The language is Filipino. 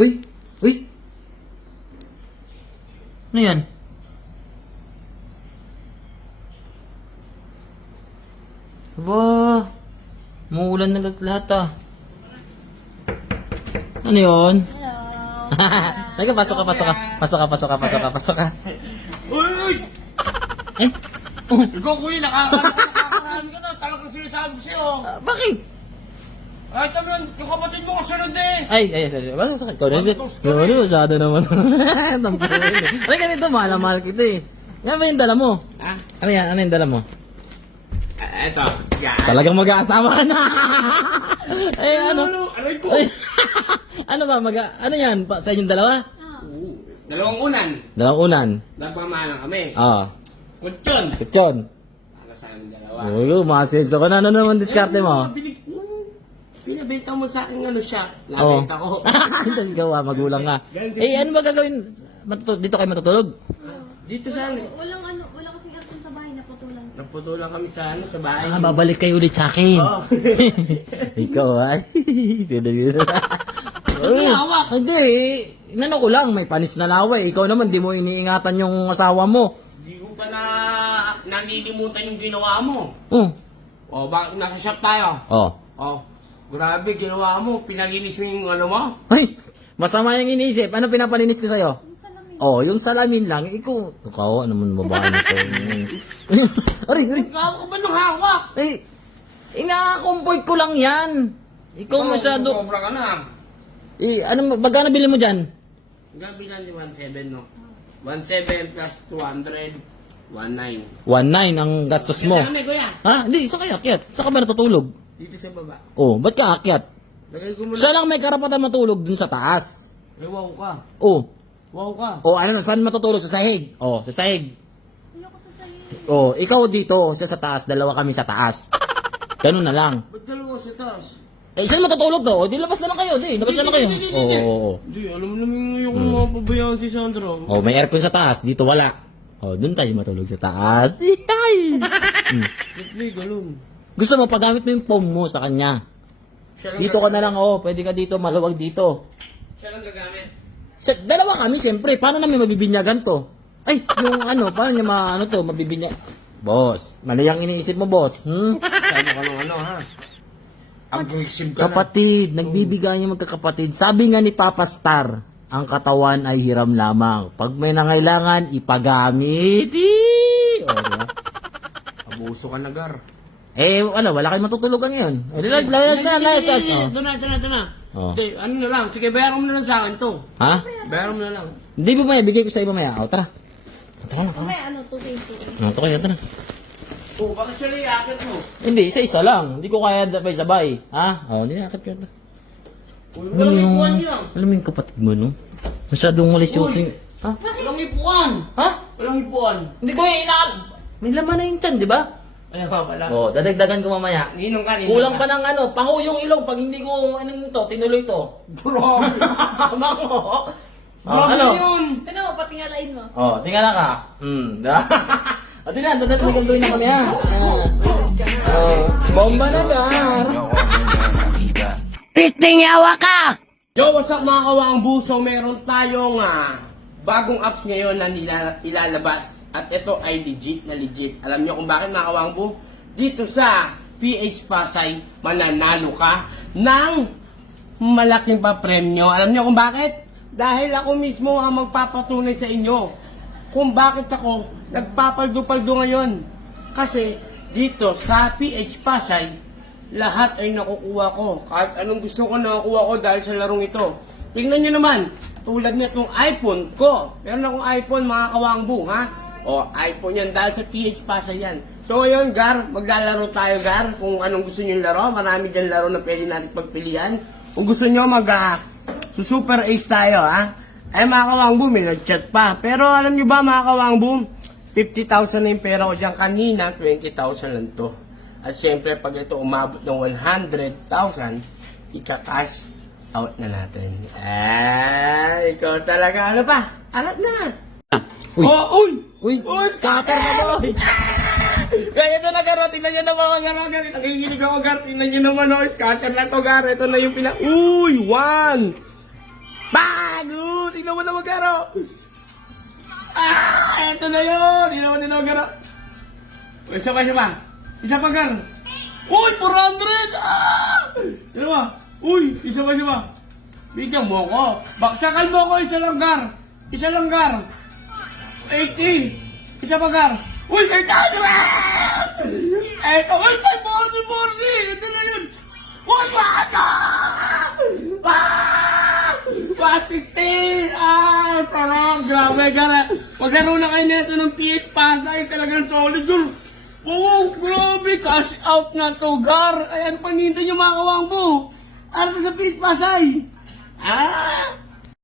Uy! Uy! Ano yan? Aba! Muulan na lahat ah. Ano yun? Halika, pasok ka, pasok ka. Pasok ka, pasok ka, pasok ka, pasok ka. Uy! Eh? Oh, Ikaw kuya, nakakarami ka na. Talagang sinasabi ko sa'yo. bakit? Kahit ano yan, yung kapatid mo kasunod eh. Ay, ano sa ikaw na? Ano, masyado naman. Tampuin eh. Ay, ganito, mahal kita eh. Yan ba yung dala mo? Ha? Ano yan? Ano yung dala mo? Eto. Yan. Talagang mag-aasawa ka na. Ay, ano? Aray ko. Ay, ano ba? Ano yan? Sa inyong dalawa? Dalawang unan. Dalawang unan. Nagmamahalan kami. Oo. Kutyon. Kutsyon. Para sa aming dalawa. Oo, masenso ka na. Ano naman diskarte mo? Pinabenta mo sa akin ano siya. Oo. Nabenta ko. Ikaw magulang ka. Eh, ano ba gagawin? Dito kayo matutulog? Dito sa amin. Wala kasing aircon sa bahay, naputulan. Naputulan kami sa ano, sa bahay. Babalik kayo ulit sa akin. Oo. Ikaw ay. Hindi, hawak. Hindi. Inano ko lang, may panis na laway. Ikaw naman, di mo iniingatan yung asawa mo. Hindi ko pa nanilimutan yung ginawa mo. Oh. O, bakit nasa shop tayo? Oh. O, grabe, ginawa mo. Pinalinis mo yung ano mo? Ay, masama yung iniisip. Ano pinapalinis ko sa'yo? Oh, yung salamin lang. Ikaw, ano man babae nito? Ari. Ikaw ka ba nung hawak? Eh, ina-comfort ko lang yan. Ikaw masyado. Sobra ka na. Eh, magkano bili mo dyan? Gabi lang di 1.7 no? 1.7 plus 200, 1.9. 1.9 ang gastos mo. Kami kuya. Ha? Hindi, isa kayo akyat. Saan ka ba natutulog? Dito sa baba. Oh, ba't ka akyat? Lagay ko muna. Siya lang may karapatan matulog dun sa taas. Eh, wow ka. Oh. Wow ka. Oh, ano, saan matutulog? Sa sahig. Oh, sa sahig. Ayoko sa sarili. Oh, ikaw dito, siya sa taas, dalawa kami sa taas. Ganun na lang. Ba't dalawa sa taas? Eh, saan matutulog to? Di labas na lang kayo, di. Labas na lang kayo. Oo. Di, alam naman yung mapabayaan si Sandro. Oh, may aircon sa taas, dito wala. Oh, dun tayo matulog sa taas. Ay! Hindi, ganun. Gusto mo, pagamit mo yung phone mo sa kanya. Siya lang Dito ka na lang, oh. Pwede ka dito, maluwag dito. Siya lang gagamit. Dalawa kami, siyempre. Paano namin mabibinyagan to? Ay, yung ano, paano niya mabibinyag? Boss, mali ang iniisip mo, boss. Sabi ka ng ano, ha? Aggressive ka na. Kapatid, nagbibigay niya magkakapatid. Sabi nga ni Papa Star, ang katawan ay hiram lamang. Pag may nangailangan, ipagamit. O, diba? Abuso ka na, Gar. Eh, ano, wala kayong matutulugan ngayon. Layas na. Ito na. Oh. Hindi, ano na lang. Sige, bayaran mo na lang sa akin to. Ha? Bayaran mo na lang. Hindi ba maya, bigay ko sa iba maya. O, tara. Tara na. Mamaya, 2K. Ito kayo, tara. Oh, bakit siya naiakit mo? Hindi, isa-isa lang. Hindi ko kaya sabay-sabay. Ha? O, nilakad ko. Walang ipuan yan. Alam mo yung kapatid mo, no? Masyadong malis yung sing... Ha? Walang ipuan. Ha? Walang ipuan. Hindi ko may laman na yung tiyan, di ba? Ayaw ka pala. O, dadagdagan ko mamaya. Ninong ka, Kulang pa ng ano, panguyong ilong pag hindi ko, tinuloy to. Grabe. Mango. Grabe ano? yun. Ano mo, patingalain mo. O, tingala ka. Ate na, dadagdagan gawin na kami ha. Bomba na gar. Yo, what's up mga kawang buso? Meron tayong bagong apps ngayon na ilalabas. At ito ay legit na legit. Alam niyo kung bakit mga kawang bu? Dito sa PH Pasay, mananalo ka ng malaking pa-premyo. Alam niyo kung bakit? Dahil ako mismo ang magpapatunay sa inyo kung bakit ako nagpapaldo-paldo ngayon. Kasi dito sa PH Pasay, lahat ay nakukuha ko. Kahit anong gusto ko nakukuha ko dahil sa larong ito. Tingnan nyo naman, tulad nitong iPhone ko. Meron akong iPhone mga kawangbu, ha? O, iPhone yan dahil sa PH Pasay yan. So ngayon, Gar, maglalaro tayo, Gar. Kung anong gusto nyo yung laro, marami dyan laro na pwede natin pagpilian. Kung gusto nyo super ace tayo, ha? Ay mga kawangbu, may nag-chat pa. Pero alam nyo ba mga kawangbu, 50,000 na yung pera ko dyan kanina, 20,000 lang to. At syempre, pag ito umabot ng 100,000, ika-cash out na natin. Ikaw talaga. Ano pa? Arat na. Uy. Oh, Uy, scatter ka boy. Kaya ito na, Gar. Tingnan nyo naman, Gar. Nakikinig ako, Gar. Tingnan nyo naman, oh. Scatter lang to, Gar. Ito na yung Uy, 1. Bang! Tignan mo na magkano. Eto na yun. Tignan mo din na magkano. Isa pa. Isa pa, Gar. Uy, 400! Tignan mo. Uy, isa pa. Bigyan mo ko. Baksakan mo ko, isa lang, Gar. 80. Isa pa, Gar. Uy, 800! Eto, uy, 540! Ito na yun. Uy, bata! 160! Sarap! Grabe, Gar. Maglaro na kayo neto ng PS Pasay. Talagang solid yun. Oo, grabe. Cash out na to, Gar. Ayan, panginto nyo mga kawangbo. Ano sa PS Pasay?